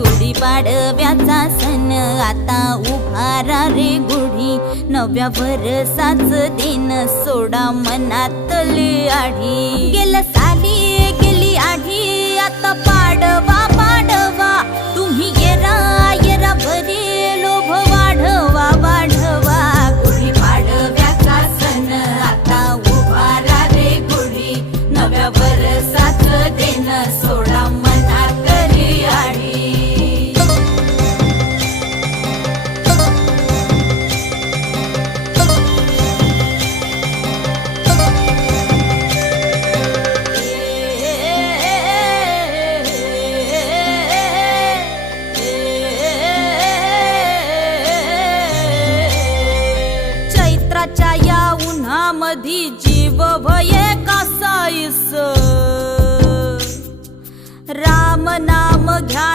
गुढीपाडव्याचा सण आता उभारा रे गुढी, नव्या वर्षाच दिन सोडा मनातली आढी। गेलं साली गेली आढी, आता पाडवा पाडवा, तुम्ही येरा येरा बरे लोभ वाढवा वाढवा। गुढीपाडव्याचा सण आता उभारा रे गुढी, नव्या वर्षाच दिन सोडा मनातली आढी। चैत्राच्या या उन्हामधी जीव भये कासाईस, राम नाम घ्या